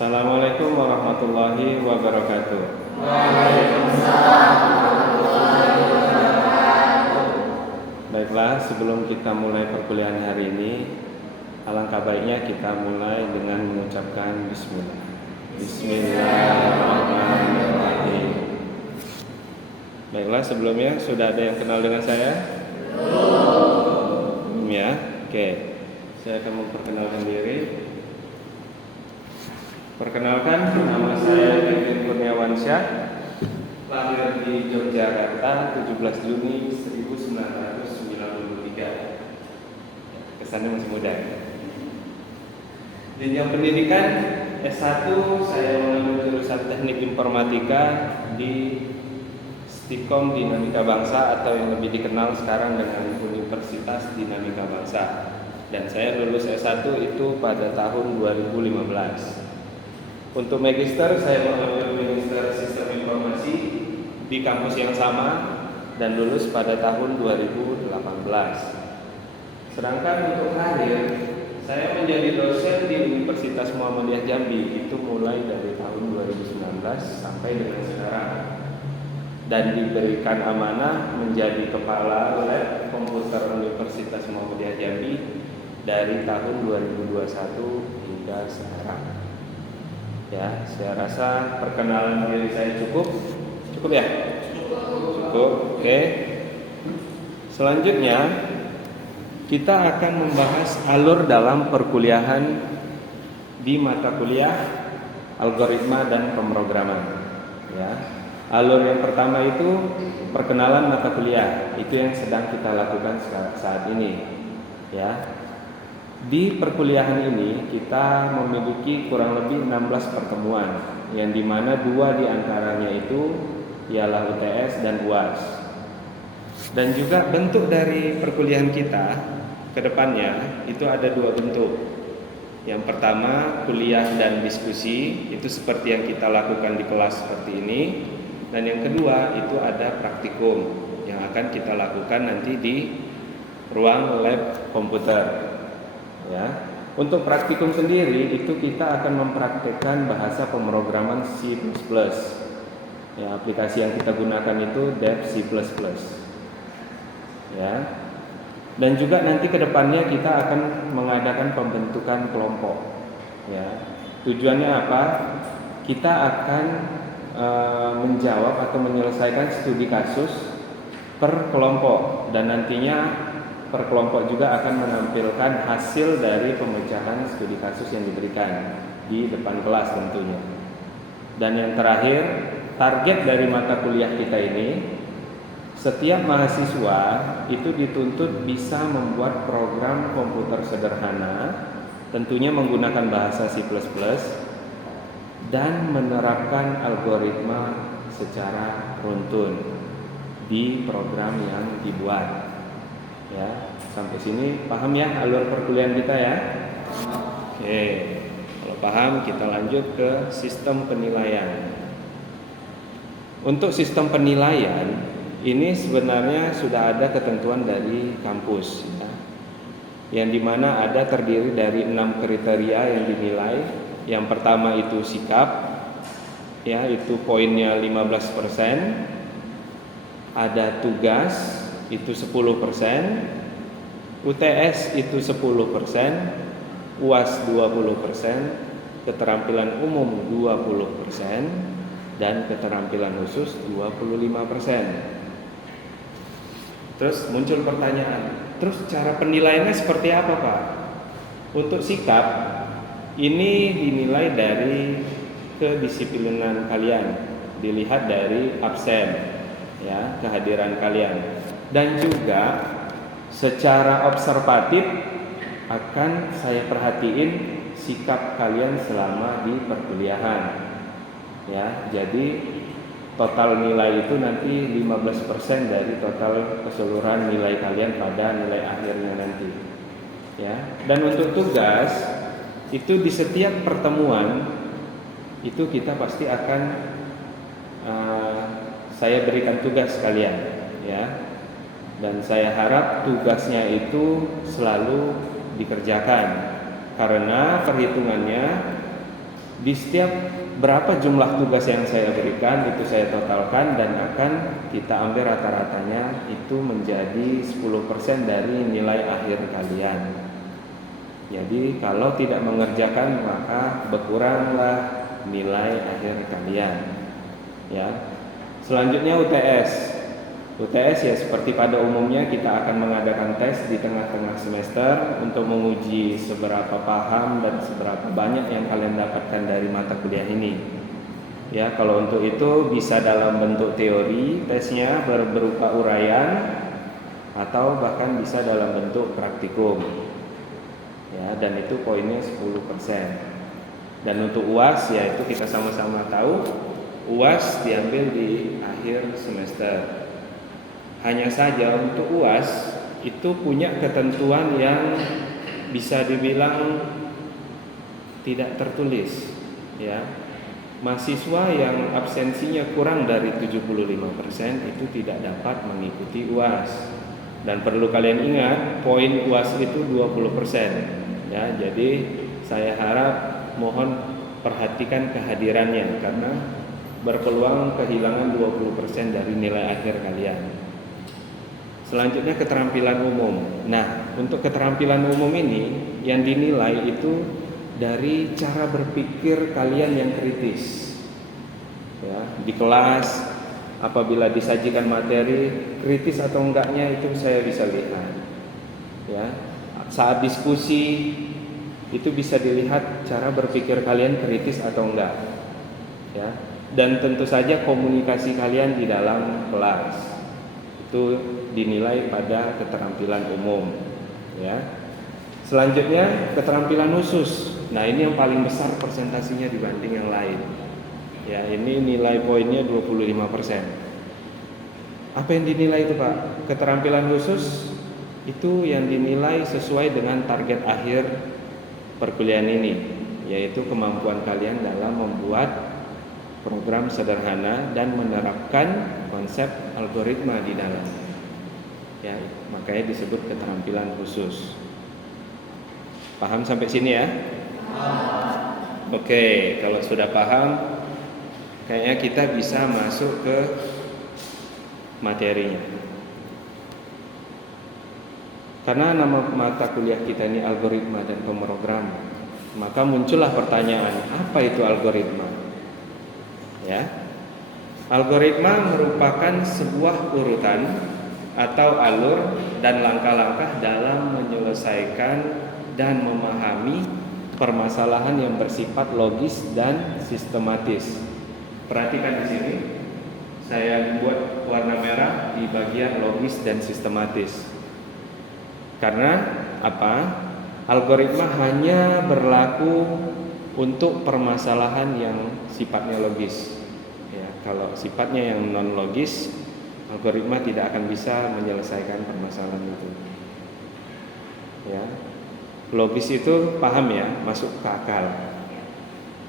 Assalamualaikum warahmatullahi wabarakatuh. Baiklah, sebelum kita mulai perkuliahan hari ini, alangkah baiknya kita mulai dengan mengucapkan bismillah. Bismillahirrahmanirrahim. Baiklah, sebelumnya sudah ada yang kenal dengan saya? Belum ya? Oke. Saya akan memperkenalkan diri. Perkenalkan, nama saya Kevin Kurniawansyah, lahir di Yogyakarta 17 Juni 1993. Kesannya masih muda. Jenjang pendidikan S1 saya mengambil jurusan Teknik Informatika di Stikom Dinamika Bangsa atau yang lebih dikenal sekarang dengan Universitas Dinamika Bangsa. Dan saya lulus S1 itu pada tahun 2015. Untuk magister saya mengambil magister Sistem Informasi di kampus yang sama dan lulus pada tahun 2018. Sedangkan untuk karir saya menjadi dosen di Universitas Muhammadiyah Jambi itu mulai dari tahun 2019 sampai dengan sekarang, dan diberikan amanah menjadi kepala lab komputer Universitas Muhammadiyah Jambi dari tahun 2021 hingga sekarang. Ya, saya rasa perkenalan diri saya cukup ya? Cukup. Oke. Selanjutnya kita akan membahas alur dalam perkuliahan di mata kuliah algoritma dan pemrograman. Ya. Alur yang pertama itu perkenalan mata kuliah, itu yang sedang kita lakukan saat ini. Ya. Di perkuliahan ini kita memiliki kurang lebih 16 pertemuan, yang dimana 2 diantaranya itu ialah UTS dan UAS. Dan juga bentuk dari perkuliahan kita ke depannya itu ada 2 bentuk. Yang pertama kuliah dan diskusi, itu seperti yang kita lakukan di kelas seperti ini. Dan yang kedua itu ada praktikum yang akan kita lakukan nanti di ruang lab komputer. Ya, untuk praktikum sendiri itu kita akan mempraktekkan bahasa pemrograman C++. Ya, aplikasi yang kita gunakan itu Dev C++. Ya. Dan juga nanti ke depannya kita akan mengadakan pembentukan kelompok. Ya. Tujuannya apa? Kita akan menjawab atau menyelesaikan studi kasus per kelompok, dan nantinya per kelompok juga akan menampilkan hasil dari pemecahan studi kasus yang diberikan di depan kelas tentunya. Dan yang terakhir, target dari mata kuliah kita ini, setiap mahasiswa itu dituntut bisa membuat program komputer sederhana, tentunya menggunakan bahasa C++, dan menerapkan algoritma secara runtun di program yang dibuat. Ya, sampai sini paham ya alur perkuliahan kita ya? Oke, kalau paham kita lanjut ke sistem penilaian. Untuk sistem penilaian ini sebenarnya sudah ada ketentuan dari kampus ya, yang dimana ada terdiri dari 6 kriteria yang dinilai. Yang pertama itu sikap, ya, itu poinnya 15%. Ada tugas itu 10%, UTS itu 10%, UAS 20%, keterampilan umum 20%, dan keterampilan khusus 25%. Terus muncul pertanyaan, terus cara penilaiannya seperti apa, Pak? Untuk sikap ini dinilai dari kedisiplinan kalian, dilihat dari absen, ya, kehadiran kalian. Dan juga secara observatif akan saya perhatiin sikap kalian selama di perkuliahan. Ya, jadi total nilai itu nanti 15% dari total keseluruhan nilai kalian pada nilai akhirnya nanti. Ya, dan untuk tugas itu di setiap pertemuan itu kita pasti akan saya berikan tugas kalian, ya. Dan saya harap tugasnya itu selalu dikerjakan, karena perhitungannya Di setiap berapa jumlah tugas yang saya berikan itu saya totalkan dan akan kita ambil rata-ratanya itu menjadi 10% dari nilai akhir kalian. Jadi kalau tidak mengerjakan maka berkuranglah nilai akhir kalian. Ya. Selanjutnya UTS. UTS ya seperti pada umumnya kita akan mengadakan tes di tengah-tengah semester untuk menguji seberapa paham dan seberapa banyak yang kalian dapatkan dari mata kuliah ini. Ya, kalau untuk itu bisa dalam bentuk teori, tesnya berupa uraian atau bahkan bisa dalam bentuk praktikum. Ya, dan itu poinnya 10%. Dan untuk UAS ya itu kita sama-sama tahu, UAS diambil di akhir semester. Hanya saja untuk UAS itu punya ketentuan yang bisa dibilang tidak tertulis, ya. Mahasiswa yang absensinya kurang dari 75% itu tidak dapat mengikuti UAS. Dan perlu kalian ingat, poin UAS itu 20%, ya. Jadi saya harap mohon perhatikan kehadirannya karena berpeluang kehilangan 20% dari nilai akhir kalian. Selanjutnya keterampilan umum. Nah, untuk keterampilan umum ini yang dinilai itu dari cara berpikir kalian yang kritis. Ya, di kelas apabila disajikan materi, kritis atau enggaknya itu saya bisa lihat. Ya, saat diskusi itu bisa dilihat cara berpikir kalian kritis atau enggak. Ya, dan tentu saja komunikasi kalian di dalam kelas. Itu dinilai pada keterampilan umum, ya. Selanjutnya keterampilan khusus. Nah, ini yang paling besar persentasinya dibanding yang lain. Ya, ini nilai poinnya 25%. Apa yang dinilai itu, Pak? Keterampilan khusus itu yang dinilai sesuai dengan target akhir perkuliahan ini, yaitu kemampuan kalian dalam membuat program sederhana dan menerapkan konsep algoritma di dalam. Ya, makanya disebut keterampilan khusus. Paham sampai sini ya? Oke, kalau sudah paham, kayaknya kita bisa masuk ke materinya. Karena nama mata kuliah kita ini algoritma dan pemrograman, maka muncullah pertanyaan, apa itu algoritma? Ya, algoritma merupakan sebuah urutan atau alur dan langkah-langkah dalam menyelesaikan dan memahami permasalahan yang bersifat logis dan sistematis. Perhatikan di sini, saya buat warna merah di bagian logis dan sistematis. Karena apa? Algoritma hanya berlaku untuk permasalahan yang sifatnya logis. Ya, kalau sifatnya yang non logis, algoritma tidak akan bisa menyelesaikan permasalahan itu. Ya, logis itu paham ya, masuk ke akal.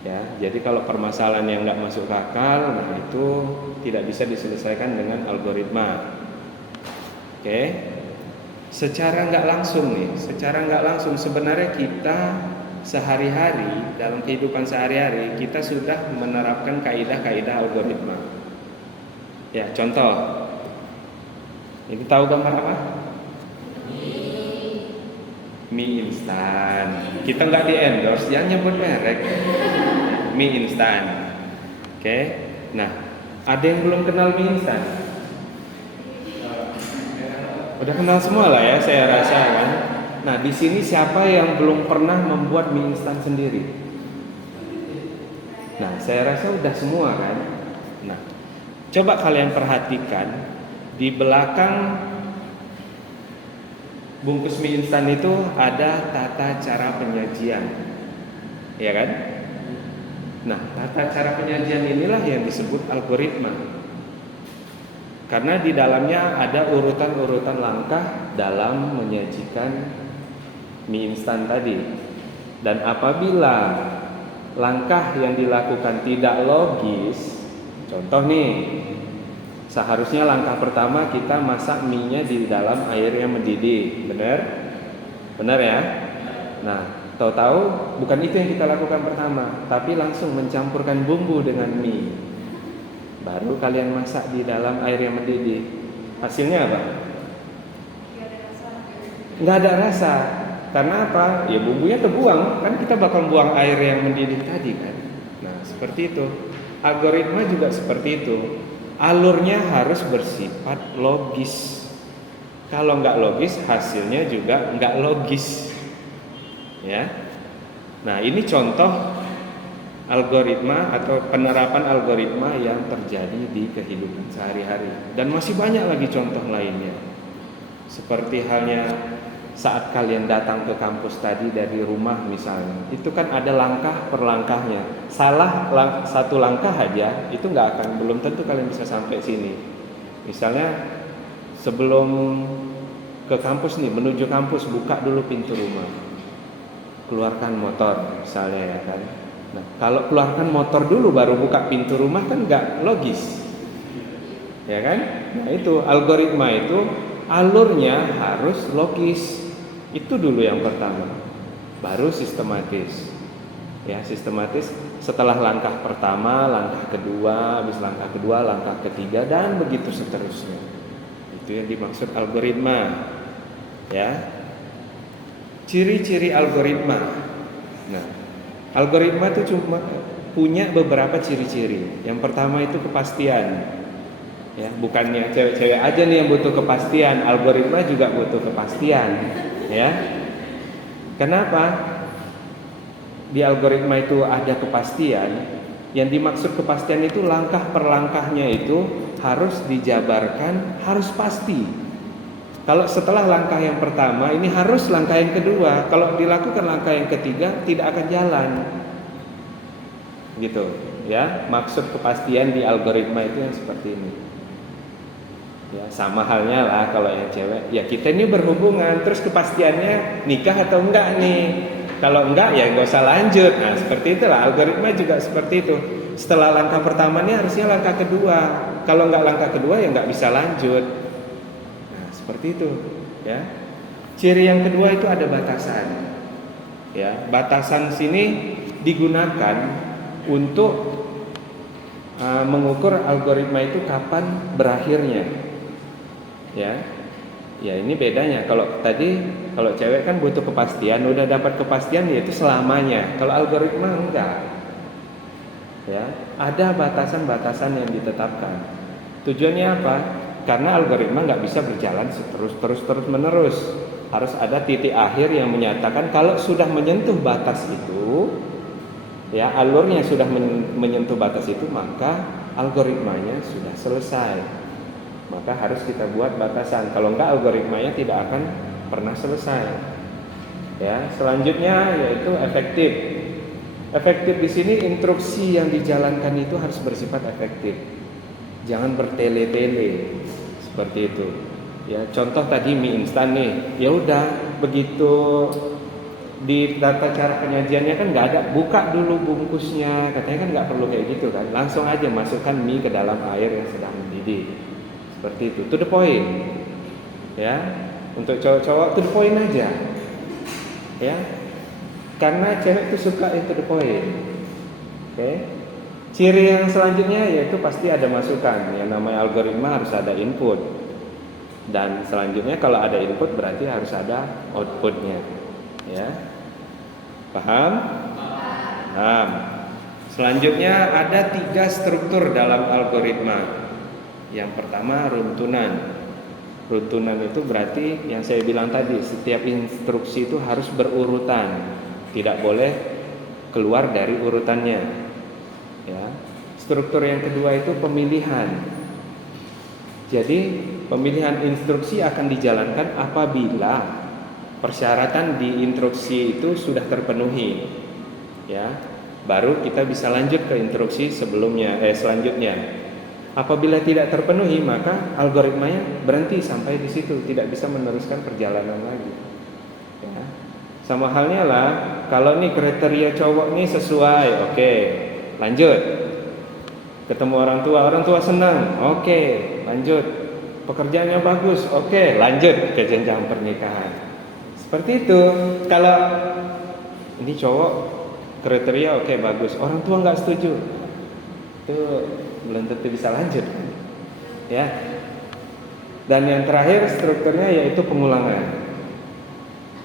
Ya, jadi kalau permasalahan yang nggak masuk ke akal, nah itu tidak bisa diselesaikan dengan algoritma. Oke, secara nggak langsung sebenarnya kita sehari-hari dalam kehidupan sehari-hari kita sudah menerapkan kaidah-kaidah algoritma. Ya, contoh. Ini tahu gambar apa? Mie instan. Kita nggak di endorse, jangan nyebut merek. Mie instan. Oke. Nah, ada yang belum kenal mie instan? Udah kenal semua lah ya, saya rasa kan. Nah, di sini siapa yang belum pernah membuat mie instan sendiri? Nah, saya rasa udah semua kan. Nah, coba kalian perhatikan. Di belakang bungkus mie instan itu ada tata cara penyajian, ya kan? Nah, tata cara penyajian inilah yang disebut algoritma. Karena di dalamnya ada urutan-urutan langkah dalam menyajikan mie instan tadi. Dan apabila langkah yang dilakukan tidak logis, contoh nih, seharusnya langkah pertama kita masak mie-nya di dalam air yang mendidih, benar? Benar ya? Nah, tahu-tahu bukan itu yang kita lakukan pertama, tapi langsung mencampurkan bumbu dengan mie. Baru kalian masak di dalam air yang mendidih. Hasilnya apa? Nggak ada rasa. Karena apa? Ya bumbunya terbuang. Kan kita bakal buang air yang mendidih tadi kan. Nah seperti itu. Algoritma juga seperti itu. Alurnya harus bersifat logis. Kalau nggak logis, hasilnya juga nggak logis. Ya. Nah ini contoh algoritma atau penerapan algoritma yang terjadi di kehidupan sehari-hari. Dan masih banyak lagi contoh lainnya. Seperti halnya saat kalian datang ke kampus tadi dari rumah misalnya, itu kan ada langkah per langkahnya. Salah satu langkah aja itu belum tentu kalian bisa sampai sini. Misalnya sebelum ke kampus nih, menuju kampus, buka dulu pintu rumah, keluarkan motor misalnya ya kan. Nah kalau keluarkan motor dulu baru buka pintu rumah kan nggak logis, ya kan? Nah itu algoritma itu alurnya harus logis. Itu dulu yang pertama, baru sistematis. Ya, sistematis setelah langkah pertama, langkah kedua, habis langkah kedua, langkah ketiga dan begitu seterusnya. Itu yang dimaksud algoritma. Ya. Ciri-ciri algoritma. Nah, algoritma itu cuma punya beberapa ciri-ciri. Yang pertama itu kepastian. Ya, bukannya cewek-cewek aja nih yang butuh kepastian, algoritma juga butuh kepastian. Ya, kenapa di algoritma itu ada kepastian? Yang dimaksud kepastian itu langkah per langkahnya itu harus dijabarkan, harus pasti. Kalau setelah langkah yang pertama ini harus langkah yang kedua. Kalau dilakukan langkah yang ketiga tidak akan jalan. Gitu, ya. Maksud kepastian di algoritma itu yang seperti ini. Ya, sama halnya lah kalau yang cewek. Ya kita ini berhubungan, terus kepastiannya nikah atau enggak nih. Kalau enggak ya nggak usah lanjut. Nah seperti itulah algoritma juga seperti itu. Setelah langkah pertama ini harusnya langkah kedua. Kalau enggak langkah kedua ya nggak bisa lanjut. Nah seperti itu. Ya. Ciri yang kedua itu ada batasan. Ya, batasan sini digunakan untuk mengukur algoritma itu kapan berakhirnya. Ya, ya ini bedanya. Kalau tadi, kalau cewek kan butuh kepastian, udah dapat kepastian yaitu selamanya. Kalau algoritma enggak. Ya, ada batasan-batasan yang ditetapkan. Tujuannya apa? Karena algoritma nggak bisa berjalan terus menerus. Harus ada titik akhir yang menyatakan kalau sudah menyentuh batas itu, ya alurnya sudah menyentuh batas itu, maka algoritmanya sudah selesai. Maka harus kita buat batasan. Kalau enggak algoritmanya tidak akan pernah selesai. Ya, selanjutnya yaitu efektif. Efektif di sini instruksi yang dijalankan itu harus bersifat efektif. Jangan bertele-tele seperti itu. Ya, contoh tadi mie instan nih. Ya udah, begitu di tata cara penyajiannya kan nggak ada, buka dulu bungkusnya. Katanya kan nggak perlu kayak gitu kan. Langsung aja masukkan mie ke dalam air yang sedang mendidih. Seperti itu, to the point. Ya, untuk cowok-cowok to the point aja. Ya, karena cewek itu suka to the point. Oke. Ciri yang selanjutnya yaitu pasti ada masukan. Yang namanya algoritma harus ada input. Dan selanjutnya kalau ada input berarti harus ada outputnya. Ya, paham? Paham. Selanjutnya ada 3 struktur dalam algoritma. Yang pertama runtunan. Runtunan itu berarti yang saya bilang tadi, setiap instruksi itu harus berurutan, tidak boleh keluar dari urutannya. Ya. Struktur yang kedua itu pemilihan. Jadi pemilihan instruksi akan dijalankan apabila persyaratan di instruksi itu sudah terpenuhi. Ya, baru kita bisa lanjut ke instruksi selanjutnya. Apabila tidak terpenuhi, maka algoritmanya berhenti sampai di situ, tidak bisa meneruskan perjalanan lagi. Ya. Sama halnya lah, kalau nih kriteria cowok nih sesuai, oke, lanjut. Ketemu orang tua senang, oke, lanjut. Pekerjaannya bagus, oke, lanjut ke jenjang pernikahan. Seperti itu. Kalau ini cowok kriteria oke, bagus, orang tua nggak setuju, itu belum tentu bisa lanjut, ya. Dan yang terakhir strukturnya yaitu pengulangan.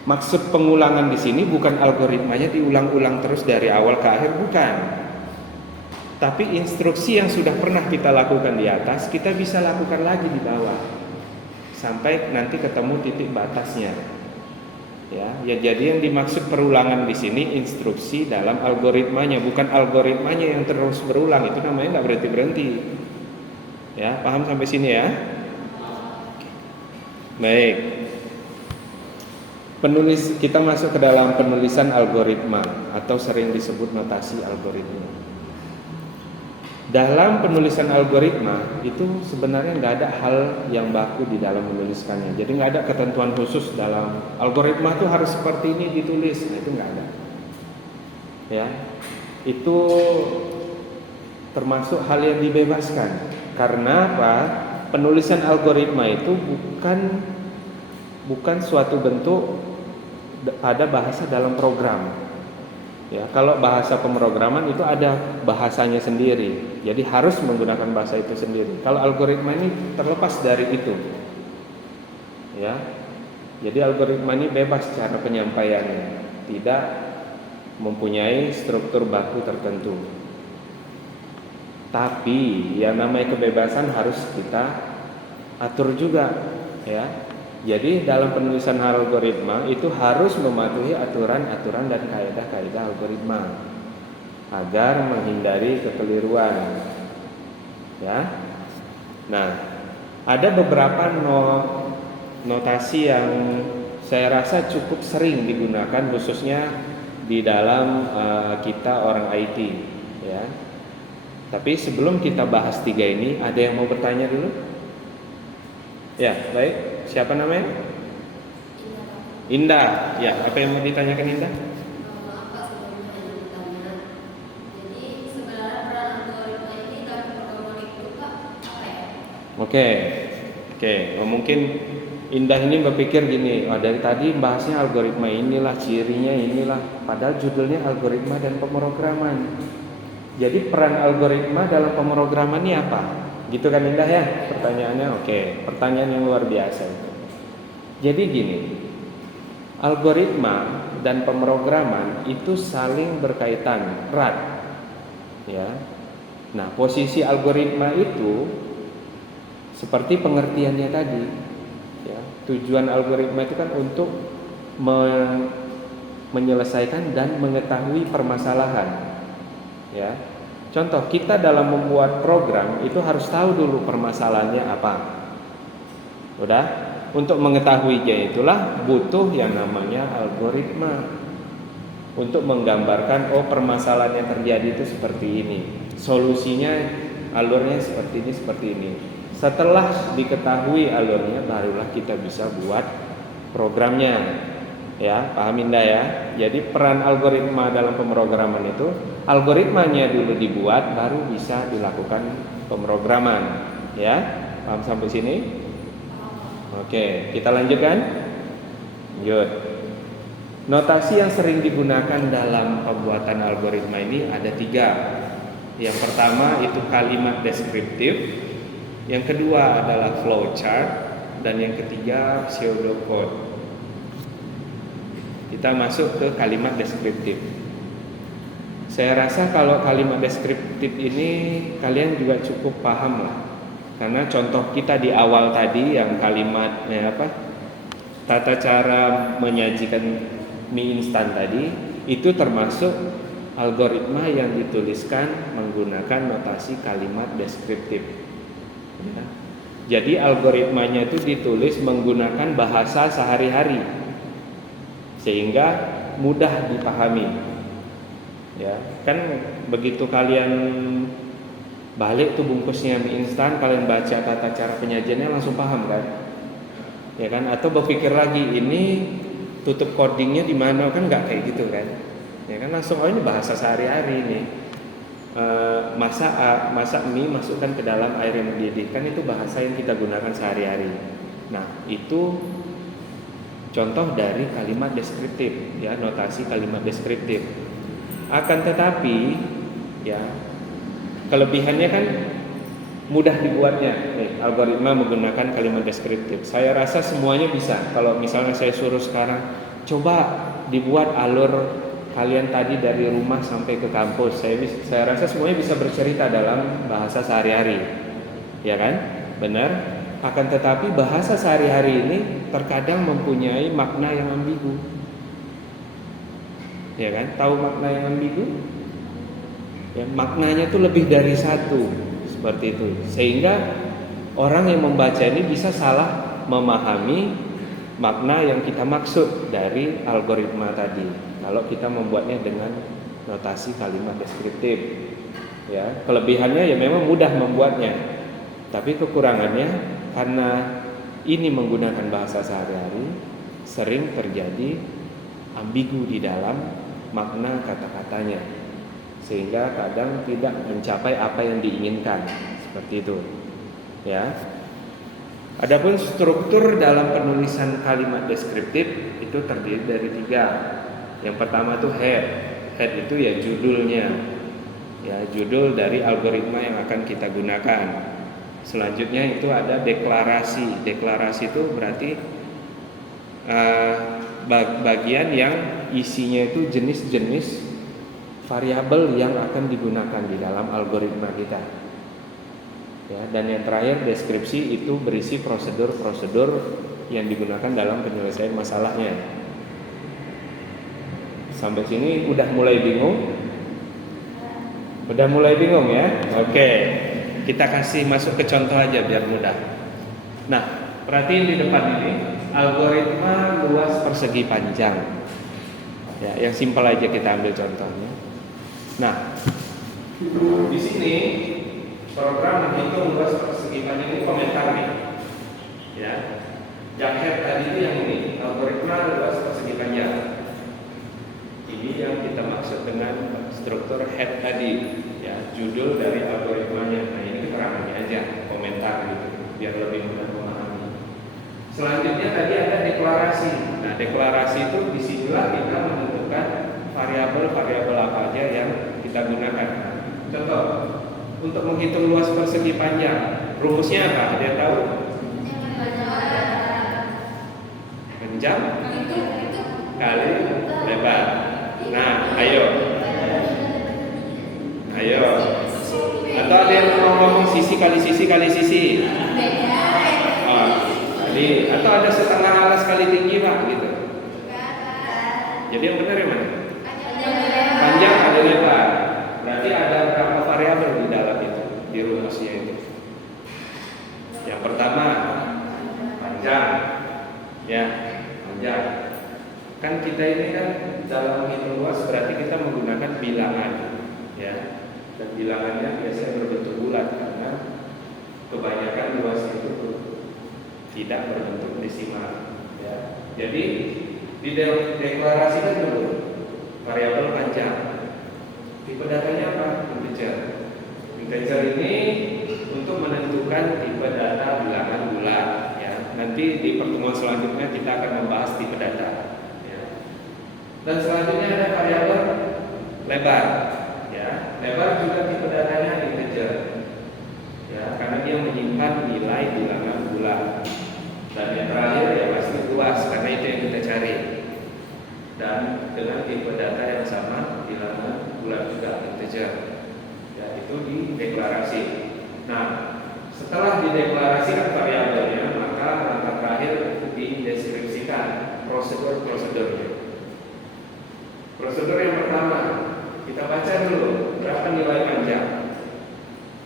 Maksud pengulangan di sini bukan algoritmanya diulang-ulang terus dari awal ke akhir, bukan. Tapi instruksi yang sudah pernah kita lakukan di atas, kita bisa lakukan lagi di bawah sampai nanti ketemu titik batasnya. Ya, jadi yang dimaksud perulangan di sini instruksi dalam algoritmanya, bukan algoritmanya yang terus berulang, itu namanya nggak berhenti-berhenti. Ya, paham sampai sini ya? Baik. Kita masuk ke dalam penulisan algoritma atau sering disebut notasi algoritma. Dalam penulisan algoritma itu sebenarnya nggak ada hal yang baku di dalam menuliskannya. Jadi nggak ada ketentuan khusus dalam algoritma itu harus seperti ini ditulis. Nah, itu nggak ada. Ya, itu termasuk hal yang dibebaskan. Karena apa? Penulisan algoritma itu bukan suatu bentuk ada bahasa dalam program. Ya, kalau bahasa pemrograman itu ada bahasanya sendiri. Jadi harus menggunakan bahasa itu sendiri. Kalau algoritma ini terlepas dari itu. Ya. Jadi algoritma ini bebas cara penyampaiannya, tidak mempunyai struktur baku tertentu. Tapi yang namanya kebebasan harus kita atur juga, ya. Jadi dalam penulisan algoritma itu harus mematuhi aturan-aturan dan kaidah-kaidah algoritma agar menghindari kekeliruan. Ya. Nah, ada beberapa notasi yang saya rasa cukup sering digunakan khususnya di dalam kita orang IT, ya. Tapi sebelum kita bahas 3 ini, ada yang mau bertanya dulu? Ya, baik. Siapa namanya? Indah. Ya, apa yang mau ditanyakan Indah? Oke. Mungkin Indah ini berpikir gini, dari tadi bahasnya algoritma inilah, cirinya inilah, padahal judulnya algoritma dan pemrograman. Jadi peran algoritma dalam pemrograman ini apa? Gitu kan Indah ya? Pertanyaannya oke. Pertanyaan yang luar biasa itu. Jadi gini, algoritma dan pemrograman itu saling berkaitan erat, ya. Nah, posisi algoritma itu seperti pengertiannya tadi, ya. Tujuan algoritma itu kan untuk menyelesaikan dan mengetahui permasalahan, ya. Contoh, kita dalam membuat program itu harus tahu dulu permasalahannya apa. Udah? Untuk mengetahuinya itulah butuh yang namanya algoritma. Untuk menggambarkan, permasalahan yang terjadi itu seperti ini. Solusinya, alurnya seperti ini. Setelah diketahui alurnya, barulah kita bisa buat programnya. Ya, paham Indah ya? Jadi peran algoritma dalam pemrograman itu, algoritmanya dulu dibuat, baru bisa dilakukan pemrograman. Ya, paham sampai sini? Oke, kita lanjutkan. Lanjut. Notasi yang sering digunakan dalam pembuatan algoritma ini ada 3. Yang pertama itu kalimat deskriptif, yang kedua adalah flowchart, dan yang ketiga pseudocode. Kita masuk ke kalimat deskriptif. Saya rasa kalau kalimat deskriptif ini kalian juga cukup paham lah. Karena contoh kita di awal tadi yang kalimatnya apa? Tata cara menyajikan mie instan tadi itu termasuk algoritma yang dituliskan menggunakan notasi kalimat deskriptif. Ya. Jadi algoritmanya itu ditulis menggunakan bahasa sehari-hari sehingga mudah dipahami. Ya, kan begitu kalian balik tuh bungkusnya mie instan, kalian baca tata cara penyajiannya langsung paham kan? Ya kan? Atau berpikir lagi ini tutup codingnya di mana, kan nggak kayak gitu kan? Ya kan langsung ini bahasa sehari-hari nih. Masak mie, masukkan ke dalam air yang mendidih, kan itu bahasa yang kita gunakan sehari-hari. Nah, itu contoh dari kalimat deskriptif, ya, notasi kalimat deskriptif. Akan tetapi, ya, kelebihannya kan mudah dibuatnya. Nih, algoritma menggunakan kalimat deskriptif. Saya rasa semuanya bisa. Kalau misalnya saya suruh sekarang, coba dibuat alur kalian tadi dari rumah sampai ke kampus. Saya rasa semuanya bisa bercerita dalam bahasa sehari-hari, ya kan? Benar. Akan tetapi bahasa sehari-hari ini terkadang mempunyai makna yang ambigu, ya kan? Tahu makna yang ambigu? Ya, maknanya itu lebih dari satu, seperti itu. Sehingga orang yang membaca ini bisa salah memahami makna yang kita maksud dari algoritma tadi. Kalau kita membuatnya dengan notasi kalimat deskriptif, ya, kelebihannya ya memang mudah membuatnya. Tapi kekurangannya karena ini menggunakan bahasa sehari-hari, sering terjadi ambigu di dalam makna kata-katanya, sehingga kadang tidak mencapai apa yang diinginkan, seperti itu, ya. Adapun struktur dalam penulisan kalimat deskriptif itu terdiri dari 3. Yang pertama itu head. Head itu ya judulnya, ya, judul dari algoritma yang akan kita gunakan. Selanjutnya itu ada deklarasi. Deklarasi itu berarti bagian yang isinya itu jenis-jenis variabel yang akan digunakan di dalam algoritma kita. Ya, dan yang terakhir deskripsi itu berisi prosedur-prosedur yang digunakan dalam penyelesaian masalahnya. Sampai sini udah mulai bingung? Udah mulai bingung ya? Oke. Kita kasih masuk ke contoh aja biar mudah. Nah, perhatiin di depan ini algoritma luas persegi panjang. Ya, yang simpel aja kita ambil contohnya. Nah, di sini program menghitung luas persegi panjang ini komentar nih. Ya. Jaket tadi itu yang ini, algoritma luas persegi panjang. Ini yang kita maksud dengan struktur head tadi, ya, judul dari algoritmanya. Nah, ini keterangannya aja, komentar gitu, biar lebih mudah memahami. Selanjutnya tadi ada deklarasi. Nah, deklarasi itu disinilah kita menentukan variabel-variabel apa aja yang kita gunakan. Contoh, untuk menghitung luas persegi panjang, rumusnya apa? Ada yang tahu? Panjang kali lebar. Nah, ayo. Atau ada yang ngomong sisi kali sisi kali sisi. Jadi, atau ada setengah alas kali tinggi pak gitu. Jadi yang benar yang mana? Panjang kali lebar. Berarti ada berapa variabel di dalam itu, di rumusnya itu. Yang pertama panjang, ya, panjang. Kan kita ini kan dalam menghitung luas berarti kita menggunakan bilangan, ya. Dan bilangannya biasanya berbentuk bulat karena kebanyakan luas itu tidak berbentuk desimal, ya. Jadi dideklarasikan dulu variabel panjang. Tipe datanya apa? Integer. Integer ini untuk menentukan tipe data bilangan bulat, ya. Nanti di pertemuan selanjutnya kita akan membahas tipe data. Dan selanjutnya ada variabel lebar, ya. Lebar juga tipe datanya integer, ya, karena dia menyimpan nilai bilangan bulat. Dan yang terakhir ya pasti luas, karena itu yang kita cari. Dan dengan tipe data yang sama, bilangan bulat juga integer, ya, itu dideklarasi. Nah, setelah dideklarasikan variabelnya, maka langkah terakhir itu dideskripsikan prosedur-prosedurnya. Prosedur yang pertama, kita baca dulu berapa nilai panjang.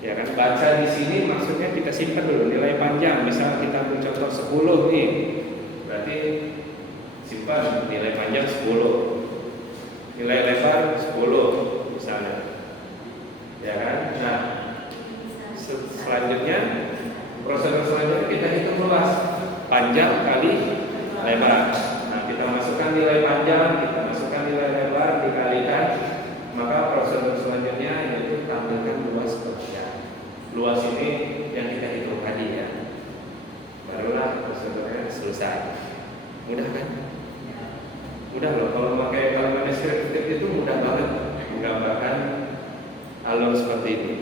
Ya kan, baca di sini maksudnya kita simpan dulu nilai panjang. Misal kita ambil contoh 10 nih, berarti simpan nilai panjang 10, nilai lebar 10 misalnya. Ya kan? Nah, selanjutnya prosedur selanjutnya kita hitung luas panjang kali lebar. Nah, kita masukkan nilai panjang, kita masukkan nilai lebar, dikalikan, maka prosedur selanjutnya yaitu tampilkan luas panjang. Luas ini yang kita hitung tadi, ya. Barulah prosedurnya selesai. Mudah kan? seperti itu.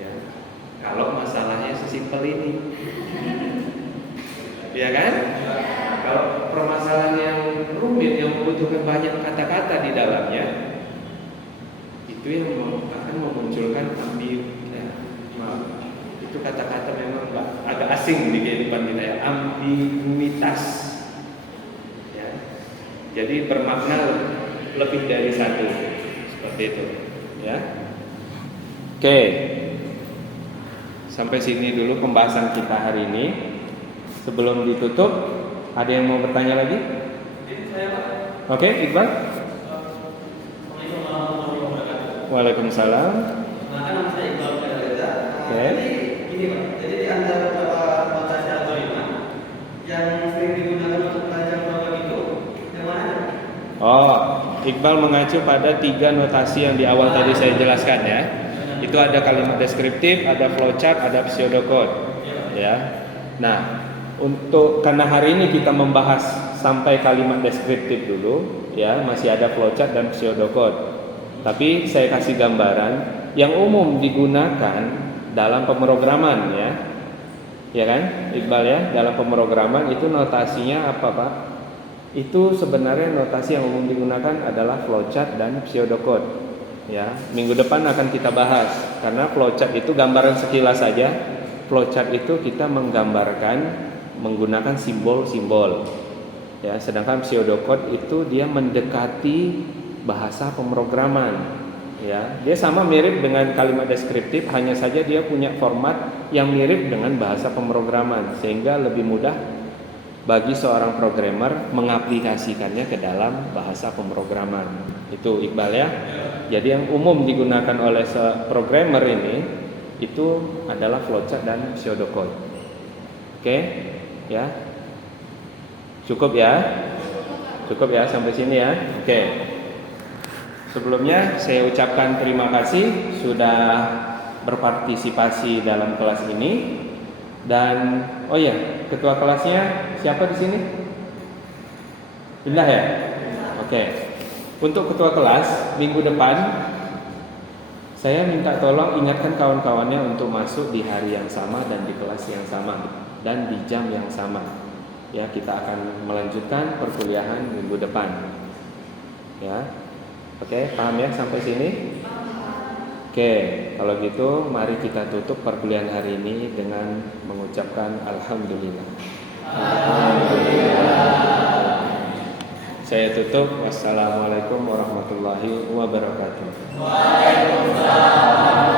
Ya. Kalau masalahnya sesimpel ini, ya kan? Kalau permasalahan yang rumit yang membutuhkan banyak kata-kata di dalamnya, itu yang akan memunculkan itu kata-kata memang agak asing di kehidupan kita ya, ambiguitas. Ya. Jadi bermakna lebih dari satu, seperti itu. Ya. Oke, sampai sini dulu pembahasan kita hari ini. Sebelum ditutup, ada yang mau bertanya lagi? Oke, Iqbal. Waalaikumsalam. Nama saya Iqbal Reza. Oke. Ini Pak, jadi di antara beberapa notasi algoritma yang sering digunakan untuk pelajaran program itu, yang mana? Oh, Iqbal mengacu pada 3 notasi yang di awal tadi saya jelaskan ya. Itu ada kalimat deskriptif, ada flowchart, ada pseudocode. Ya. Nah, karena hari ini kita membahas sampai kalimat deskriptif dulu, ya, masih ada flowchart dan pseudocode. Tapi saya kasih gambaran yang umum digunakan dalam pemrograman ya. Ya kan? Iqbal ya, dalam pemrograman itu notasinya apa, Pak? Itu sebenarnya notasi yang umum digunakan adalah flowchart dan pseudocode. Ya, minggu depan akan kita bahas karena flowchart itu gambaran sekilas saja. Flowchart itu kita menggambarkan menggunakan simbol-simbol. Ya, sedangkan pseudocode itu dia mendekati bahasa pemrograman. Ya, dia sama mirip dengan kalimat deskriptif, hanya saja dia punya format yang mirip dengan bahasa pemrograman sehingga lebih mudah bagi seorang programmer mengaplikasikannya ke dalam bahasa pemrograman. Itu Iqbal ya. Jadi yang umum digunakan oleh programmer ini itu adalah flowchart dan pseudocode. Oke, ya. Cukup ya? Cukup ya sampai sini ya. Oke. Sebelumnya saya ucapkan terima kasih sudah berpartisipasi dalam kelas ini. Dan oh ya, ketua kelasnya siapa di sini? Indah ya? Oke. Untuk ketua kelas minggu depan saya minta tolong ingatkan kawan-kawannya untuk masuk di hari yang sama dan di kelas yang sama dan di jam yang sama. Ya, kita akan melanjutkan perkuliahan minggu depan. Ya. Oke, paham ya sampai sini? Oke, kalau gitu mari kita tutup perkuliahan hari ini dengan mengucapkan alhamdulillah. Saya tutup. Wassalamualaikum warahmatullahi wabarakatuh. Waalaikumsalam.